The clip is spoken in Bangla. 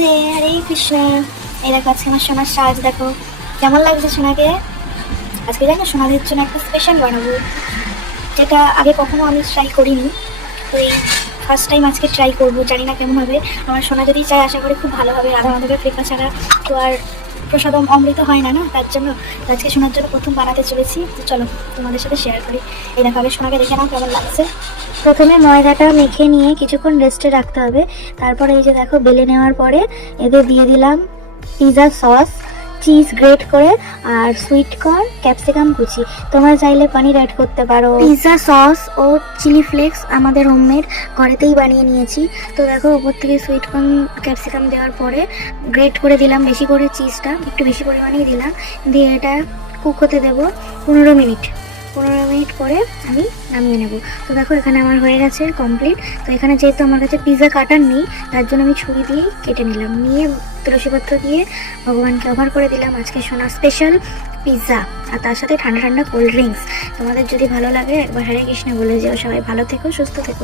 রাধে, হরে কৃষ্ণ। এই দেখো আজকে আমার সোনার সাজ দেখো কেমন লাগছে সোনাকে। আজকে জানো সোনাদের জন্য একটা স্পেশাল বানাবো, যেটা আগে কখনো আমি ট্রাই করিনি। তো এই ফার্স্ট টাইম আজকে ট্রাই করবো, জানি না কেমন হবে। আমার সোনা যদি চাই আশা করি খুব ভালো হবে। রাধা মাধবের কৃপা ছাড়া তো আর প্রসাদম অমৃত হয় না, তার জন্য আজকে সোনার জন্য প্রথম বানাতে চলেছি। তো চলো তোমাদের সাথে শেয়ার করি। এই দেখো আগে সোনাকে দেখে নাও কেমন লাগছে। প্রথমে ময়দাটা মেখে নিয়ে কিছুক্ষণ রেস্টে রাখতে হবে। তারপরে এই যে দেখো বেলে নেওয়ার পরে এতে দিয়ে দিলাম পিৎজা সস, চিজ গ্রেট করে, আর সুইট কর্ন, ক্যাপসিকাম কুচি। তোমরা চাইলে পনির অ্যাড করতে পারো। পিৎজা সস ও চিলি ফ্লেক্স আমাদের হোমমেড ঘরেতেই বানিয়ে নিয়েছি। তো দেখো উপর থেকে সুইট কর্ন ক্যাপসিকাম দেওয়ার পরে গ্রেট করে দিলাম বেশি করে, চিজটা একটু বেশি পরিমাণেই দিলাম। দিয়ে এটা কুক হতে দেবো 15 মিনিট। 15 মিনিট পরে আমি নামিয়ে নেব। তো দেখো এখানে আমার হয়ে গেছে কমপ্লিট। তো এখানে যেহেতু আমার কাছে পিৎজা কাটার নেই, তার জন্য আমি ছুরি দিয়েই কেটে নিলাম। নিয়ে তুলসীপত্র দিয়ে ভগবানকে অফার করে দিলাম আজকে সোনার স্পেশাল পিৎজা, আর তার সাথে ঠান্ডা ঠান্ডা কোল্ড ড্রিঙ্কস। তোমাদের যদি ভালো লাগে একবার হরে কৃষ্ণ বলে যেও। সবাই ভালো থেকো, সুস্থ থেকো।